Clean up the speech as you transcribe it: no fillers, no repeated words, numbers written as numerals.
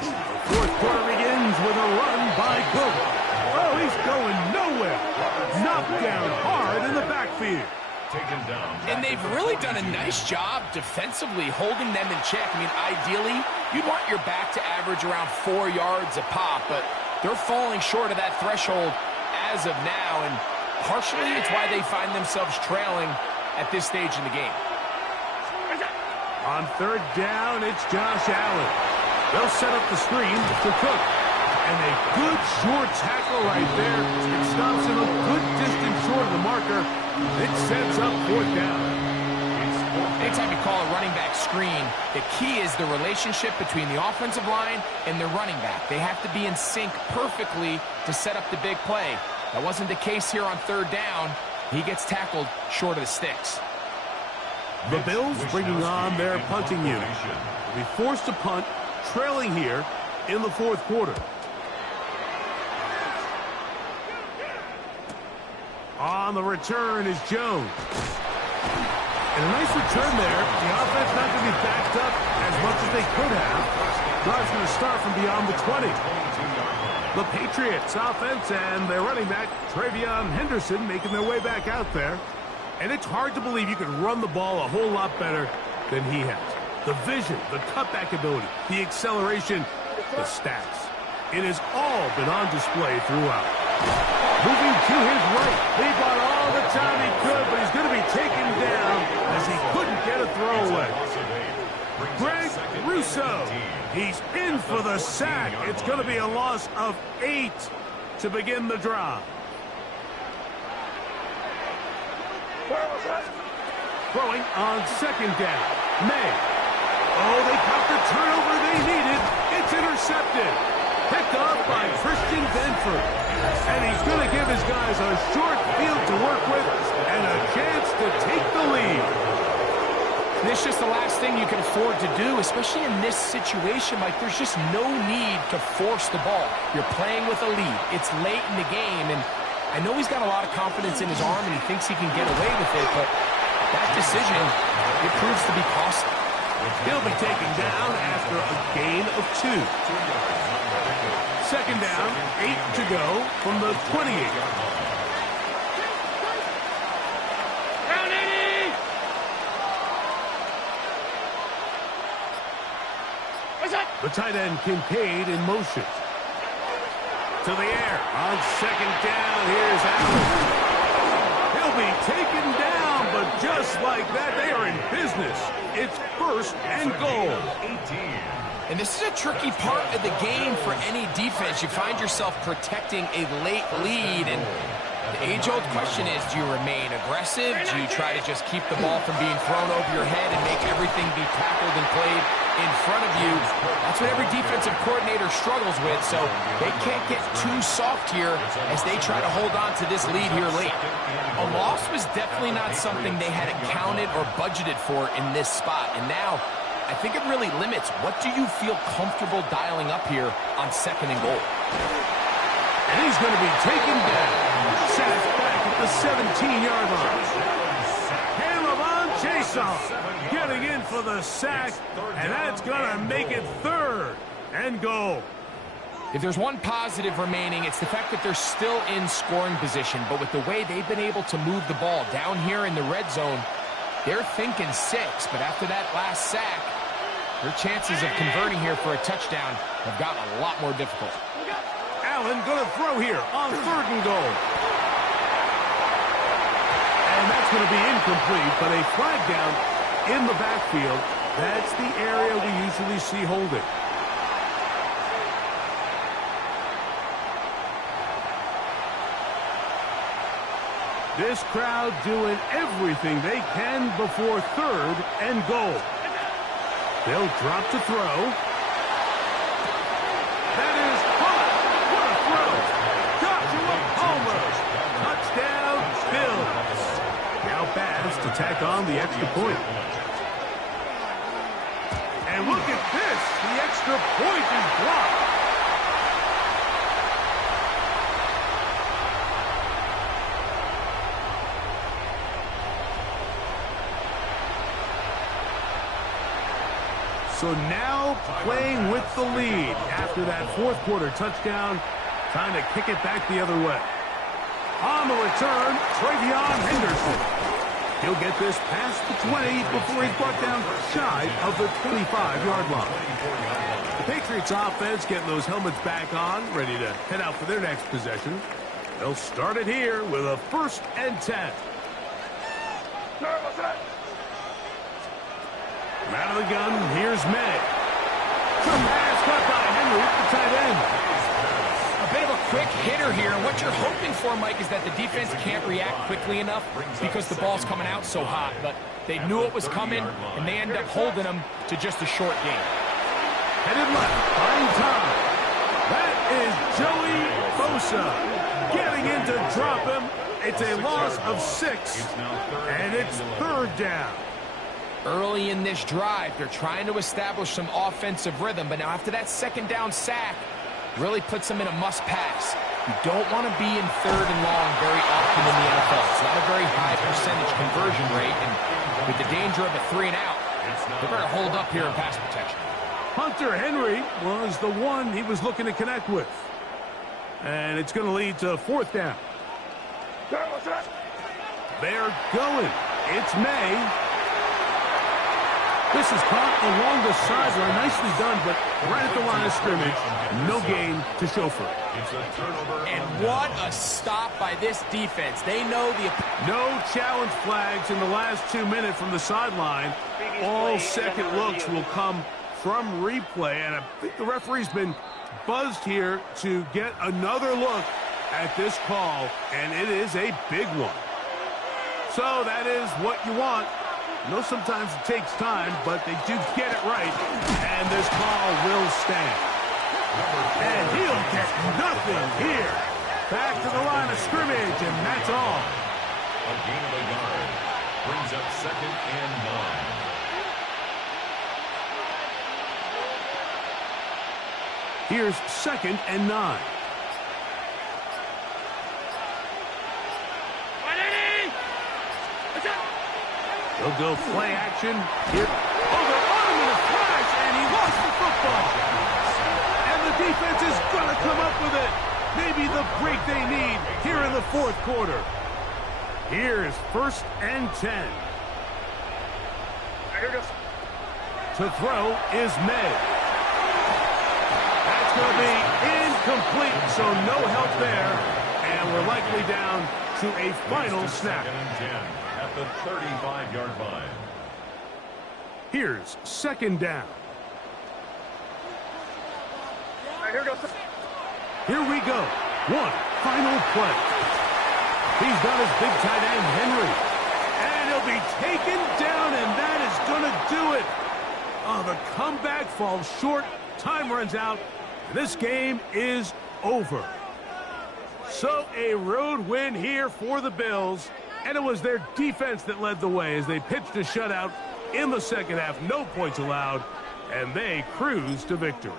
Fourth quarter begins with a run by Cook. Oh, he's going nowhere. Knocked down hard in the backfield. Taken down. And they've really done a nice job defensively holding them in check. I mean, ideally, you'd want your back to average around 4 yards a pop, but they're falling short of that threshold as of now, and partially it's why they find themselves trailing at this stage in the game. On third down, it's Josh Allen. They'll set up the screen to Cook. And a good short tackle right there. It stops him a good distance short of the marker. It sets up fourth down. Anytime you call a running back screen, the key is the relationship between the offensive line and the running back. They have to be in sync perfectly to set up the big play. That wasn't the case here on third down. He gets tackled short of the sticks. The Bills bringing on their punting unit. Be forced to punt, trailing here in the fourth quarter. On the return is Jones. And a nice return there. The offense not going to be backed up as much as they could have. Drive's going to start from beyond the 20. The Patriots offense and their running back, Travion Henderson, making their way back out there. And it's hard to believe you can run the ball a whole lot better than he has. The vision, the cutback ability, the acceleration, the stats. It has all been on display throughout. Moving to his right. He bought all the time he could, but he's going to be taken down as he couldn't get a throwaway. Greg Russo. He's in for the sack. It's going to be a loss of 8 to begin the drive. Throwing on second down. May. Oh, they got the turnover they needed. It's intercepted. Picked off by Christian Benford. And he's going to give his guys a short field to work with and a chance to take the lead. This is just the last thing you can afford to do, especially in this situation. Like, there's just no need to force the ball. You're playing with a lead. It's late in the game, and I know he's got a lot of confidence in his arm and he thinks he can get away with it, but that decision, it proves to be costly. He'll be taken down after a gain of 2. Second down, 8 to go from the 28. The tight end Kincaid in motion. To the air on second down. Here's Allen. He'll be taken down, but just like that, they are in business. It's first and goal. 18. And this is a tricky part of the game for any defense. You find yourself protecting a late lead, and the age-old question is, do you remain aggressive? Do you try to just keep the ball from being thrown over your head and make everything be tackled and played in front of you? That's what every defensive coordinator struggles with, so they can't get too soft here as they try to hold on to this lead here late. A loss was definitely not something they had accounted or budgeted for in this spot, and now I think it really limits what do you feel comfortable dialing up here on second and goal. And he's going to be taken down. Sacked back at the 17-yard line. Caleb Chason getting in for the sack, and that's going to make it third and goal. If there's one positive remaining, it's the fact that they're still in scoring position, but with the way they've been able to move the ball down here in the red zone, they're thinking 6, but after that last sack, their chances of converting here for a touchdown have gotten a lot more difficult. Allen going to throw here on third and goal. And that's going to be incomplete, but a flag down in the backfield. That's the area we usually see holding. This crowd doing everything they can before third and goal. They'll drop to throw. That is caught. What a throw. Joshua Palmer. Touchdown, Bills. Now Bass to tack on the extra point. And look at this. The extra point is blocked. So now playing with the lead after that fourth quarter touchdown, trying to kick it back the other way. On the return, Travion Henderson. He'll get this past the 20 before he's brought down shy of the 25-yard line. The Patriots offense getting those helmets back on, ready to head out for their next possession. They'll start it here with a 1st and 10. Out of the gun, here's May. Some pass cut by Henry, the tight end. A bit of a quick hitter here, and what you're hoping for, Mike, is that the defense can't react quickly enough because the ball's coming out so hot. But they knew it was coming, and they end up holding them to just a short game. Headed left, buying time. That is Joey Bosa getting in to drop him. It's a loss of 6, and it's 3rd down. Early in this drive, they're trying to establish some offensive rhythm, but now after that 2nd down sack, really puts them in a must-pass. You don't want to be in 3rd and long very often in the NFL. It's not a very high percentage conversion rate, and with the danger of a 3-and-out, they're going to hold up here in pass protection. Hunter Henry was the one he was looking to connect with. And it's going to lead to 4th down. They're going. It's May. This is caught along the sideline. Nicely done, but right at the line of scrimmage, no gain to show for it. And what a stop by this defense. They know the... No challenge flags in the last 2 minutes from the sideline. All second looks will come from replay, and I think the referee's been buzzed here to get another look at this call, and it is a big one. So that is what you want. I know sometimes it takes time, but they do get it right, and this call will stand. And he'll get nothing here. Back to the line of scrimmage, and that's all. A gain of a yard brings up 2nd and 9. Here's 2nd and 9. They'll go play action here. Oh, they're on him in a flash, and he lost the football. And the defense is going to come up with it. Maybe the break they need here in the 4th quarter. Here's 1st and 10. To throw is May. That's going to be incomplete, so no help there. And we're likely down to a final snap. 2nd and 10 at the 35-yard line. Here's 2nd down. Here we go. One final play. He's got his big tight end, Henry. And he'll be taken down, and that is going to do it. Oh, the comeback falls short. Time runs out. This game is over. So a road win here for the Bills. And it was their defense that led the way as they pitched a shutout in the second half. No points allowed, and they cruised to victory.